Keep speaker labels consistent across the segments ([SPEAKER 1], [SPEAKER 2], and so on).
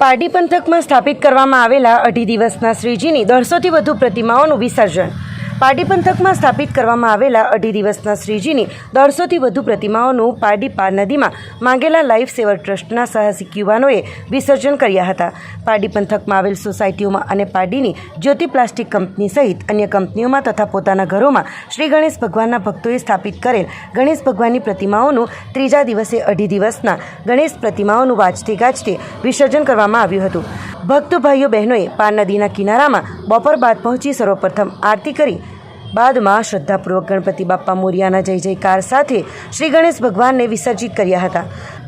[SPEAKER 1] પારડી પંથકમાં સ્થાપિત કરવામાં આવેલા અઢી દિવસના શ્રીજીની દોઢસોથી વધુ પ્રતિમાઓનું વિસર્જન. પારડી પંથકમાં સ્થાપિત કરવામાં આવેલા અઢી દિવસના શ્રીજીની દોઢસોથી વધુ પ્રતિમાઓનું પારડી પાર નદીમાં માંગેલા લાઈફ સેવર ટ્રસ્ટના સાહસિક યુવાનોએ વિસર્જન કર્યા હતા. પારડી પંથકમાં આવેલ સોસાયટીઓમાં અને પારડીની જ્યોતિ પ્લાસ્ટિક કંપની સહિત અન્ય કંપનીઓમાં તથા પોતાના ઘરોમાં શ્રી ગણેશ ભગવાનના ભક્તોએ સ્થાપિત કરેલ ગણેશ ભગવાનની પ્રતિમાઓનું ત્રીજા દિવસે અઢી દિવસના ગણેશ પ્રતિમાઓનું વાજતે ગાજતે વિસર્જન કરવામાં આવ્યું હતું. ભક્ત ભાઈઓ બહેનોએ પાર નદીના કિનારામાં બપોર બાદ પહોંચી સર્વપ્રથમ આરતી કરી બાદમાં શ્રદ્ધાપૂર્વક ગણપતિ બાપ્પા મોરિયાના જય જયકાર સાથે શ્રી ગણેશ ભગવાનને વિસર્જિત કર્યા હતા.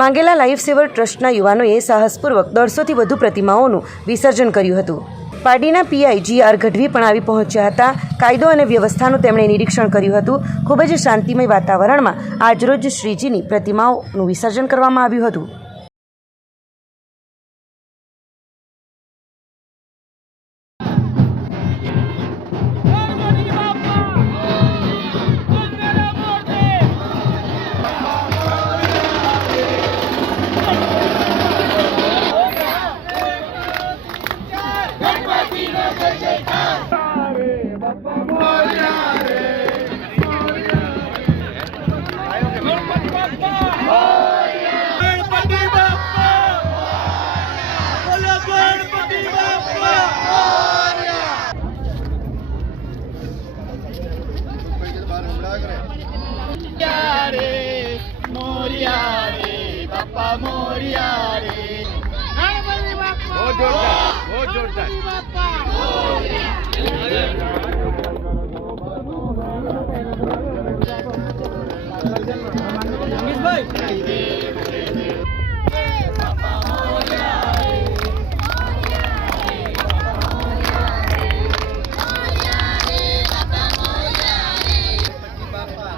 [SPEAKER 1] માંગેલા લાઈફ સેવર ટ્રસ્ટના યુવાનોએ સાહસપૂર્વક દોઢસોથી વધુ પ્રતિમાઓનું વિસર્જન કર્યું હતું. પાર્ટીના પીઆઈ જી આર ગઢવી પણ આવી પહોંચ્યા હતા. કાયદો અને વ્યવસ્થાનું તેમણે નિરીક્ષણ કર્યું હતું. ખૂબ જ શાંતિમય વાતાવરણમાં આજરોજ શ્રીજીની પ્રતિમાઓનું વિસર્જન કરવામાં આવ્યું હતું.
[SPEAKER 2] બાપા મોરિયા રે ગણપતિ બાપા બહુ જોરદાર બહુ જોરદાર બાપા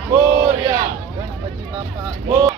[SPEAKER 2] મોરિયા ગણપતિ બાપા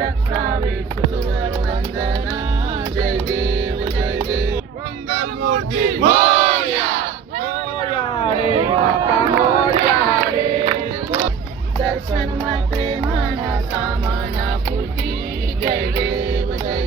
[SPEAKER 2] रक्षावे सुर जय देव जय देव मंगल मूर्ती मोर्या मोर्या रे बापा मोर्या रे दर्शन माते माना सामाना पूर्ती जय देव. जय